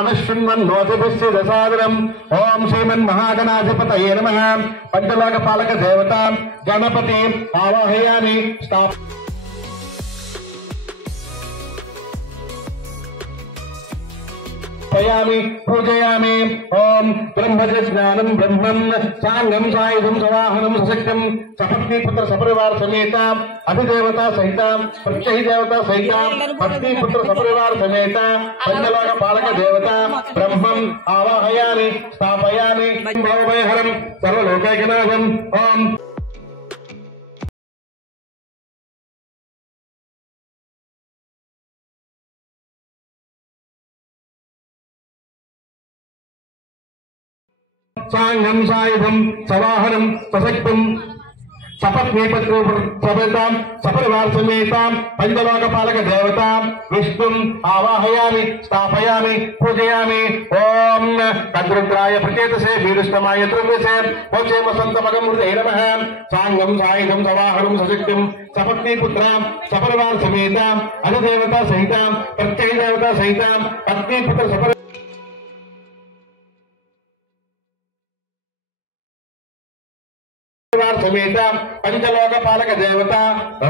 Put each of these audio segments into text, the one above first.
अनुष्ण्वन्नोतिभिश्चिदसादरम् ओम श्रीमन्महागणाधिपतये नमः। पंचलोकपालक देवता गणपति आवाहयामि पूजयामि। ओम ब्रह्मज्ञानं ब्रह्मन् सांगं सायुधं सवाहनं सशक्तं सपत्नीपुत्र सपरिवार समेत अधिदेवता सहित प्रत्यहि देवता सहित पत्नीपुत्र सपरिवार समेत पंचलोकपालक देवता ब्रह्मम् आवाहयामि स्थापयामि। भवभयहरं सर्वलोकैकनाथं ओम सांगं सायुधं सवाहनं सशक्तं सपत्नीपुत्र समेतां सपरिवार समेतां पंचलोकपालक देवता विष्णुम् आवाहयामि स्थापयामि पूजयामि। ओम कद्रुद्राय प्रचेतसे वीरुष्टमाय द्रव्यसे वोचे वसन्तमगमृते नमः। सांगं सायुधं सवाहनं सशक्तिं सपत्नीपुत्रां सपरिवार समेतां अधिदेवता सहितां प्रत्यहि देवता सहितां पत्नीपुत्र सपरिवार समेत पंचलोकपालक देवता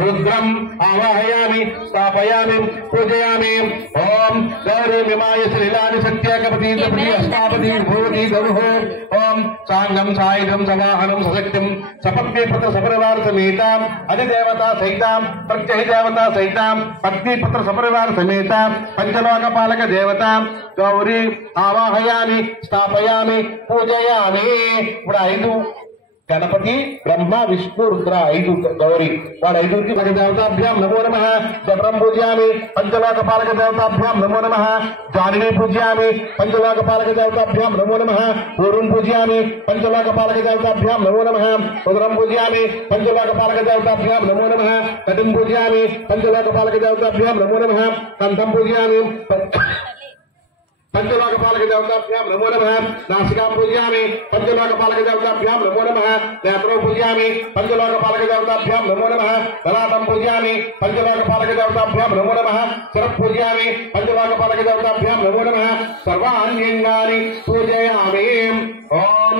रुद्रम् आवाहयामि स्थापयामि पूजयामि। ओम गौरी मिमाय श्रीलानि सत्याकपति सपति अस्तापति भूति गरुः ओम सांगं सायुधं सवाहनं सशक्तिं सपत्नीपुत्र सपरिवार समेत अधिदेवता सहित प्रत्यहि देवता सहित पत्नीपुत्र सपरिवार समेत पंचलोकपालक देवता गौरी आवाहयामि स्थापयामि पूजयामि। गणपति ब्रह्मा विष्णु रुद्र ऐदु गौरी वाड़ ऐदुर्की देवताभ्यां नमो नमः। जठरं पूजयामि पंचलोकपालक देवताभ्यां नमो नमः। जानिनी पूजयामि पंचलोकपालक देवताभ्यां नमो नमः। पूर्वं पूजयामि पंचलोकपालक देवताभ्यां नमो नमः। उदरं पूजयामि पंचलोकपालक देवताभ्यां नमो नमः। कटिं पूजयामि पंचलोकपालक देवताभ्यां नमो नमः। कंठं पूजयामि पंचलोकपालक देवताभ्यां नमो नमः। नासिकां पूजयामि पंचलोकपालक देवताभ्यां नमो नमः। नेत्रं पूजयामि पंचलोकपालक देवताभ्यां नमो नमः। ललाटं पूजयामि पंचलोकपालक देवताभ्यां नमो नमः। शिरः पूजयामि पंचलोकपालक देवताभ्यां नमो नमः। सर्वाण्यङ्गानि पूजयामि। ओम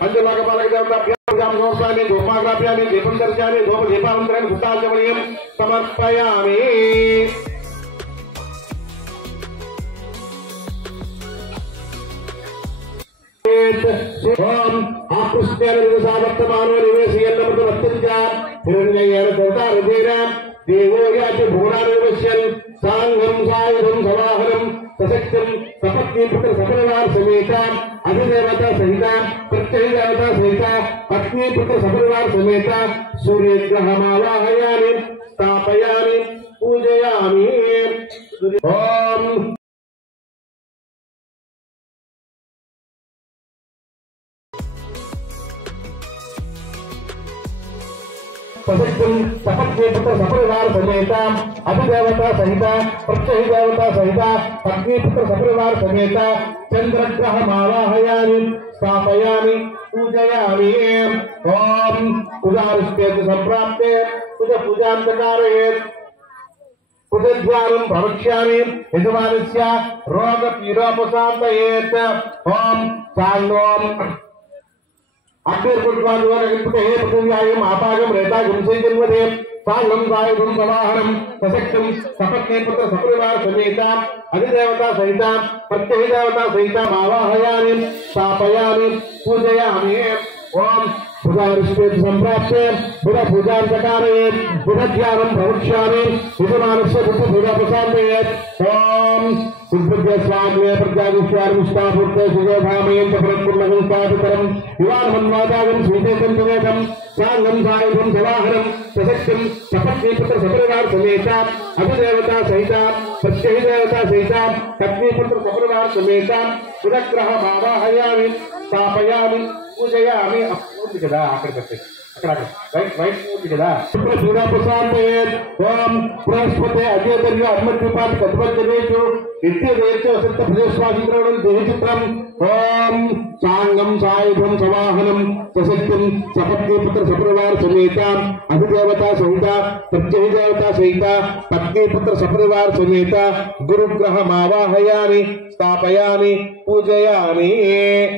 पंचलोकपालक देवताभ्यां पूजां समर्पयामि धूपमाग्रापयामि दीपं दर्शयामि धूपदीपावन्तरेण घृताञ्जलिं समर्पयामि। ओम आकृष्टमानो देवो याति भुवनानिवश्यन् सांगं सायुधं सवाहनं सशक्तं सपत्नीपुत्र सपरिवार समेत अधिदेवता सहित प्रत्यहि देवता सहित पत्नीपुत्र सपरिवार समेत सूर्यग्रहमावाहयामि स्थापयामि पूजयामि। ओम सशक्तिं सपत्नीपुत्र सपरिवार समेत अधिदेवता सहित प्रत्यहि देवता सहित पत्नीपुत्र सपरिवार समेत चंद्रग्रहमावाहयामि स्थापयामि पूजयामि। ओम पूजानुष्ठेन संप्राप्ते पूजां कारयेत् उद्यानं प्रवक्ष्यामि यजमानस्य रोगपीडोपशान्तयेत्। ओम सांगोम अग्निर्पुष्पादिवारगणपतेः आपागं रेतागं संजन्मते सांगं सायुधं सवाहनं सशक्तं सपत्नीपुत्र सपरिवार समेत अधिदेवता सहित प्रत्यहि देवता सहित आवाहयामि स्थापयामि पूजयामि। ओम पूजानुष्ठेन संप्राप्ते पूजां कारयेत् बुधध्यानं प्रवक्ष्यामि यजमानस्य बुद्धिपूजापशान्तयेत्। ओम सुब्रह्मण्य स्वामी प्रजागुष्यानुष्ठापूर्ते सुजोधामयं प्रपूर्णं स्थापितरं युवानमन्वादागं श्रीदेशं सांगं सायुधं सवाहनं सशक्तिं सपत्नीपुत्र सपरिवार समेत अधिदेवता सहित प्रत्यहि देवता सहित पत्नीपुत्र सपरिवार समेत बुधग्रहमावाहयामि स्थापयामि पूजयामि। अपूर्ण कदा आकर करते पूजा प्रसाद ओम बृहस्पति अजयदर्य हनुमद्वीपात कद्वज्जनेषु नित्यदेश सिद्ध प्रदेशवासिद्रवणं देहचित्रम् ओम सांगम सायुधम समाहनम सशक्तिम सपत्नीपुत्र सपरिवार समेता अधिदेवता सहिता प्रत्यहि देवता सहिता पत्नीपुत्र सपरिवार समेता गुरुग्रह मावाहयामि स्थापयामि पूजयामि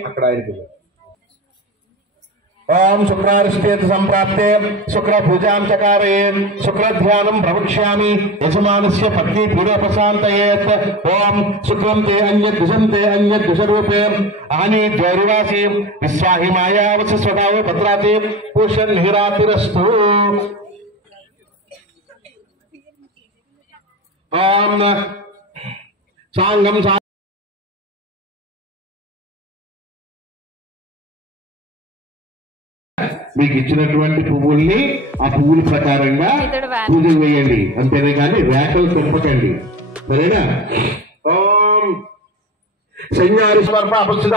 अక్కడ ओम शुक्रारिष्टेत संप्राप्ते शुक्र पूजां चकारयेत् शुक्र ध्यानं प्रवक्ष्यामि यजमानस्य पत्नी पूर्वपशान्तयेत् ओम शुक्रं ते अन्यद् दिशरूपे आनि द्वैर्वासी विश्वाहि मायावच स्वभाव भद्राते पुष्यन् हिरातिरस्तु ओम सांगम మీకు ఇచ్చినటువంటి పువ్వుల్ని ఆ పువ్వుల ప్రకారంగా పూజ వేయండి అంతేనే కానీ రేఖలు తిప్పకండి సరేనా ఓం సంజ్ఞారి సమర్పణ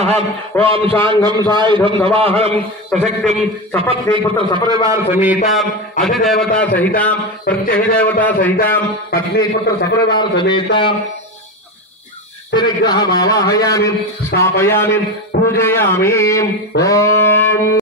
ఓం సాంగం సాయుధం సవాహనం సశక్తిం సపత్నీపుత్ర సపరివార సమేత అధిదేవత సహిత ప్రత్యహిదేవత సహిత పత్నీపుత్ర సపరివార సమేత త్రిగ్రహమావాహయామి స్థాపయామి పూజయామి ఓం